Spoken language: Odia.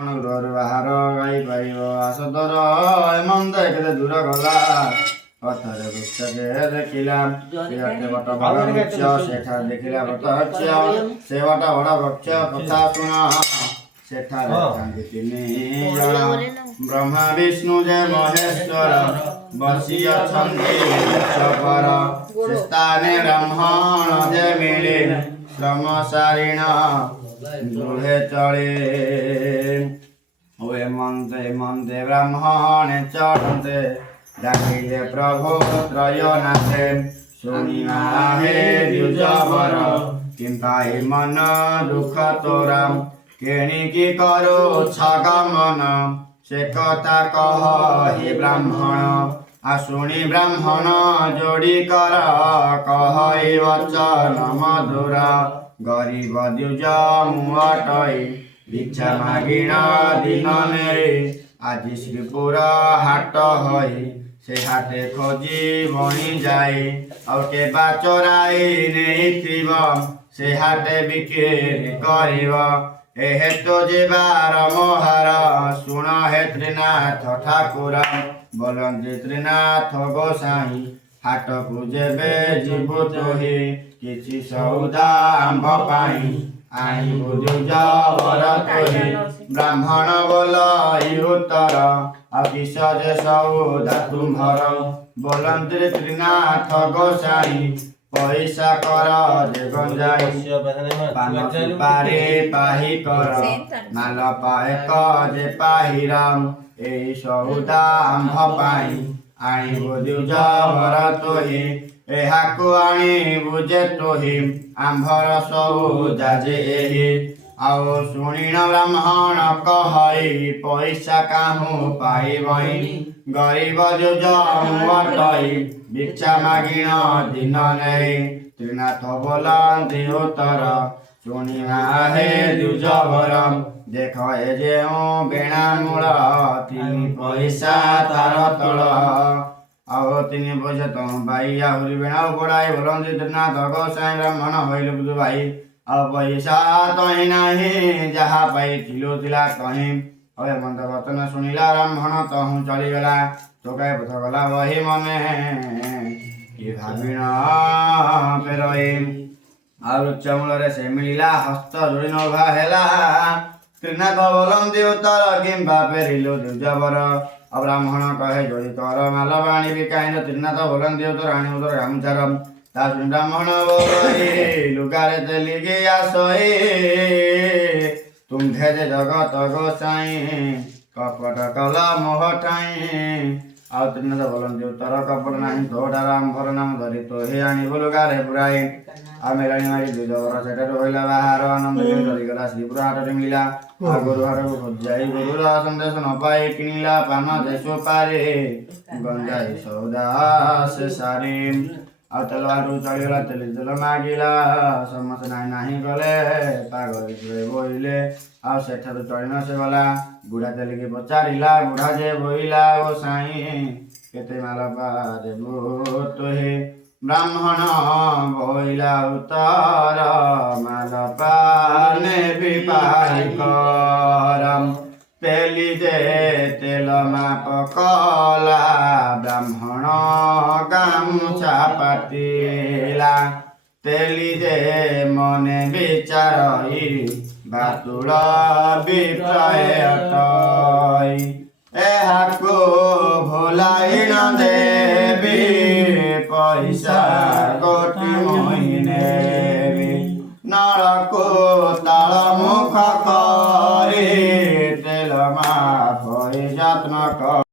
ଘରୁ ବାହାର ଗାଇପାରିବ ଆସଦର ଏମନ୍ତ କେତେ ଦୂର ଗଲା ପଥରେ ବୃକ୍ଷଟେ ଦେଖିଲା ସେ ବଟ ବଡ଼ ବୃକ୍ଷ ସେଠାରେ ଦେଖିଲା ବଟ ବୃକ୍ଷ ସେ ବଟ ବଡ଼ ବୃକ୍ଷ କଥା ଶୁଣ ସେଠାରେ ଥାନ୍ତି ତିନି ଜଣ ବ୍ରହ୍ମା ବିଷ୍ଣୁ ଯେ ମହେଶ୍ୱର ବସି ଅଛନ୍ତି ବୃକ୍ଷ પર ସେ ସ୍ଥାନେ ବ୍ରାହ୍ମଣ ଯେ ମିଳେ ଶ୍ରମ ସାରିଣ ଗୃହେ ଚଳେ ওয়ে মন্তে মন্তে ব্রাহ্মণে চড়ন্তে ডাকিলে প্রভু ত্রয়নাথে শুনিমা হে দ্বিজবর কিম্পাই মন দুঃখ তোরা কেণিকি করো ছগমন সে কথা কহ হে ব্রাহ্মণ আসুনি ব্রাহ্মণ যোড়ি কর কহ এ বচন মধুর গরিব দ্বিজ মুটই ভিক্ষা মাগিণ দিন নেই আজি শ্রীপুর হাট হই সে হাটে খোঁজি বনি যাই ଆଉ କେବା ଚୋରାଇ ନେଇଥିବ ସେ ହାଟେ ବିକ୍ରି କରିବ ଏ ହେତୁ ଯିବାର ମୋହର ଶୁଣ ହେ ତ୍ରିନାଥ ଠାକୁର ବୋଲନ୍ତି ତ୍ରିନାଥ ଗୋସାଇଁ ହାଟକୁ ଯେବେ ଯିବୁ ତୁହି କିଛି ସଉଦା ଆମ୍ଭ ପାଇଁ ଆଣିବୁ ଦ୍ୱିଜବର ତୁହି ବ୍ରାହ୍ମଣ ବୋଲ ଇ ଉତ୍ତର ଆଉ କିସ ଯେ ସଉଦା ତୁମ୍ଭର ବୋଲନ୍ତି ତ୍ରିନାଥ ଗୋସାଇଁ ପଇସା କର ଯେ ଗଞ୍ଜାଇ ପାନ ସୁପାରି ପାହି କର ମାଲ ପାଏକ ଯେ ପାହିରାମ ଏଇ ସଉଦା ଆମ୍ଭ ପାଇଁ ଆଣିବୁ ଦ୍ୱିଜବର ତୁହି ଏହାକୁ ଆଣିବୁ ଯେ ତୁହି ଆମ୍ଭର ସଉଦା ଯେ ଏହି ଆଉ ଶୁଣିଣ ବ୍ରାହ୍ମଣ କହଇ ପଇସା କାହୁଁ ପାଇବଇ ଗରିବ ଦ୍ୱିଜ ମୁଟଇ ଭିକ୍ଷା ମାଗିଣ ଦିନ ନେଇ ତ୍ରିନାଥ ବୋଲନ୍ତି ଉତ୍ତର ଶୁଣିବା ହେ ଦ୍ୱିଜବର ଦେଖ ଏ ଯେଉଁ ବେଣା ମୂଳ ତିନି ପଇସା ତାର ତଳ ଆଉ ତିନି ପଇସା ତମ ଭାଇ ଆହୁରି ବେଣା ପଡ଼ାଇ ବୋଲନ୍ତି ତ୍ରିନାଥ ଗୋସାଇଁ ବ୍ରାହ୍ମଣ ହଇଲେ ବୁଝୁ ଭାଇ ଆଉ ପଇସା ତହିଁ ନାହିଁ ଯାହା ପାଇଥିଲୁ ଥିଲା ତହିଁ હવે ମନ୍ଦ ବଚନ ଶୁଣିଲା ବ୍ରାହ୍ମଣ ତହୁଁ ଚଳିଗଲା ତୋକାଏ ପଥ ଗଲା ବହି ମନେ କି ଭାବିଣ ଫେରଇ ଆଉ ଉଚ୍ଚ ମୂଳରେ ସେ ମିଳିଲା ହସ୍ତ ଯୋଡ଼ି ନଭା ହେଲା ତ୍ରିନାଥ ବୋଲନ୍ତି ଉତ୍ତର କିମ୍ବା ଫେରିଲୁ ଦ୍ୱିଜବର ଆଉ ବ୍ରାହ୍ମଣ କହେ ଯୋଡ଼ି କର ମାଲ ଆଣିବି କାହିଁକି ତ୍ରିନାଥ ବୋଲନ୍ତି ଉତ୍ତର ଆଣିବୁ ତୋର ଗାମୁଛାର ତା ଶୁଣି ବ୍ରାହ୍ମଣ ବୋଲଇ ଲୁଗାରେ ତେଲିକି ଆସଇ ତୁମ୍ଭେ ଯେ ଜଗତ ଗୋସାଇଁ କପଟ କଲ ମୋହ ଠାଇଁ ଆଉ ତ୍ରିନାଥ ବୋଲନ୍ତି ଉତ୍ତର କପଟ ନାହିଁ ତୋଠାର ଆମ୍ଭର ନାମ ଧରି ତୋହି ଆଣିବୁ ଲୁଗାରେ ପୁରାଇ ଆଉ ମେଲାଣି ମାରି ଦ୍ୱିଜବର ସେଠାରୁ ରହିଲା ବାହାର ଆନନ୍ଦ ଧରିଗଲା ଶ୍ରୀପୁର ହାଟରେ ମିଳିଲା ଆଉ ଗୋରୁ ହାଟକୁ ଯାଇ ଗୋରୁର ସନ୍ଦେଶ ନ ପାଇ କିଣିଲା ପାନ ଯେ ସୁପାରି ଗଞ୍ଜାଇ ସଉଦା ସେ ସାରି ଆଉ ତେଲ ହାଟକୁ ଚଳିଗଲା ତେଲ ମାଗିଲା ସମସ୍ତେ ନାହିଁ ଗଲେ ପାଗରେ ବୋଇଲେ ଆଉ ସେଠାରୁ ଚଳିନ ସେ ଗଲା ବୁଢ଼ା ତେଲିକି ପଚାରିଲା ବୁଢ଼ା ଯେ ବୋଇଲା ଗୋସାଇଁ କେତେ ମାଲ ଦେବୁ ତୁହି ବ୍ରାହ୍ମଣ ବୋଇଲା ଉତ୍ତର ମାଲ ନେବି ପାହି କର ତେଲି ଯେ ତେଲ ମାପ କଲା ବ୍ରାହ୍ମଣ ଗାମୁଛା ପାତିଲା ତେଲି ଯେ ମନେ ବିଚାରଇ ବାତୁଳ ବିପ୍ରୟ ଅଟଇ ଏହାକୁ ଭୁଲାଇଣ ଦେବି ପଇସା ଗୋଟି ମୁହିଁ ନେବି ନଳକୁ ତାଳ ମୁଖ କରି ତେଲ ମାପ ଯତ୍ନ କର।